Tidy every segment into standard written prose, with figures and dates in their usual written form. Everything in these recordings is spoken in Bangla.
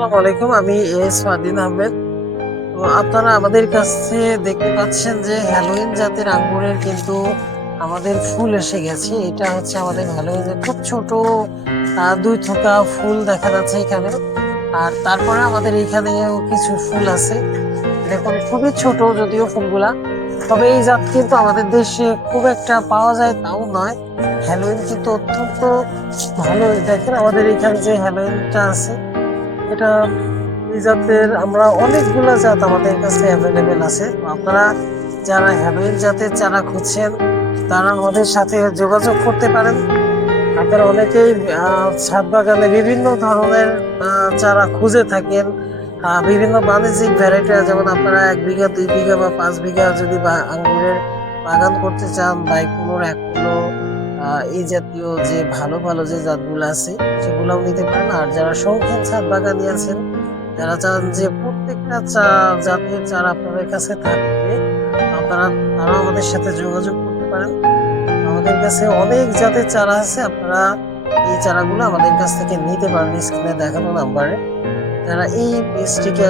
আসসালামু আলাইকুম। আমি ফারদিন আহমেদ। তো আপনারা আমাদের কাছে দেখতে পাচ্ছেন যে হ্যালোইন জাতের আঙ্গুরের কিন্তু আমাদের ফুল এসে গেছে। এটা হচ্ছে আমাদের হ্যালোইনের খুব ছোট ২ থোকা ফুল দেখা যাচ্ছে এখানে। আর তারপরে আমাদের এখানেও কিছু ফুল আছে। দেখুন খুবই ছোট যদিও ফুলগুলা। তবে এই জাত কিন্তু আমাদের দেশে খুব একটা পাওয়া যায় তাও নয়। হ্যালোইন কিন্তু অত্যন্ত ভালো। দেখেন আমাদের এখানে যে হ্যালোইনটা আছে এটা এই জাতের আমরা অনেকগুলা জাত আমাদের কাছে অ্যাভেলেবেল আছে। তো আপনারা যারা হ্যাভেল জাতের চারা খুঁজছেন তারা আমাদের সাথে যোগাযোগ করতে পারেন। আপনারা অনেকেই ছাদ বাগানে বিভিন্ন ধরনের চারা খুঁজে থাকেন। বিভিন্ন বাণিজ্যিক ভ্যারাইটি, যেমন আপনারা 1 বিঘা 2 বিঘা বা 5 বিঘা যদি আঙ্গুরের বাগান করতে চান বা একুনোর 1 কিলো এই জাতীয় যে ভালো ভালো যে জাতগুলো আছে সেগুলোও নিতে পারেন। আর যারা শৌখিন ছাদ বাগানি আছেন, যারা চান যে প্রত্যেকটা জাতের চারা আপনাদের কাছে থাকবে, আপনারা তারাও আমাদের সাথে যোগাযোগ করতে পারেন। আমাদের কাছে অনেক জাতের চারা আছে, আপনারা এই চারাগুলো আমাদের কাছ থেকে নিতে পারেন স্ক্রিনে দেখানো নাম্বারে। যারা এই পেজটিকে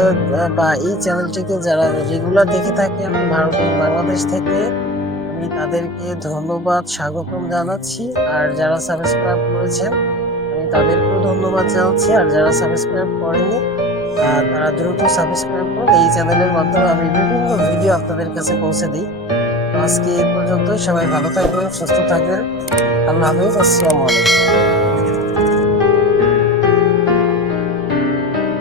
বা এই চ্যানেলটিকে যারা রেগুলার দেখে থাকেন ভারত এবং বাংলাদেশ থেকে, আমি তাদেরকে ধন্যবাদ স্বাগতম জানাচ্ছি। আর যারা সাবস্ক্রাইব করেছেন আমি তাদেরকেও ধন্যবাদ জানাচ্ছি। আর যারা সাবস্ক্রাইব করেনি তারা দ্রুত সাবস্ক্রাইব করুন। এই চ্যানেলের মাধ্যমে আমি বিভিন্ন ভিডিও আপনাদের কাছে পৌঁছে দিই। আজকে এই পর্যন্তই। সবাই ভালো থাকবেন, সুস্থ থাকবেন। আল্লাহ হাফেজ। আসসালামু আলাইকুম।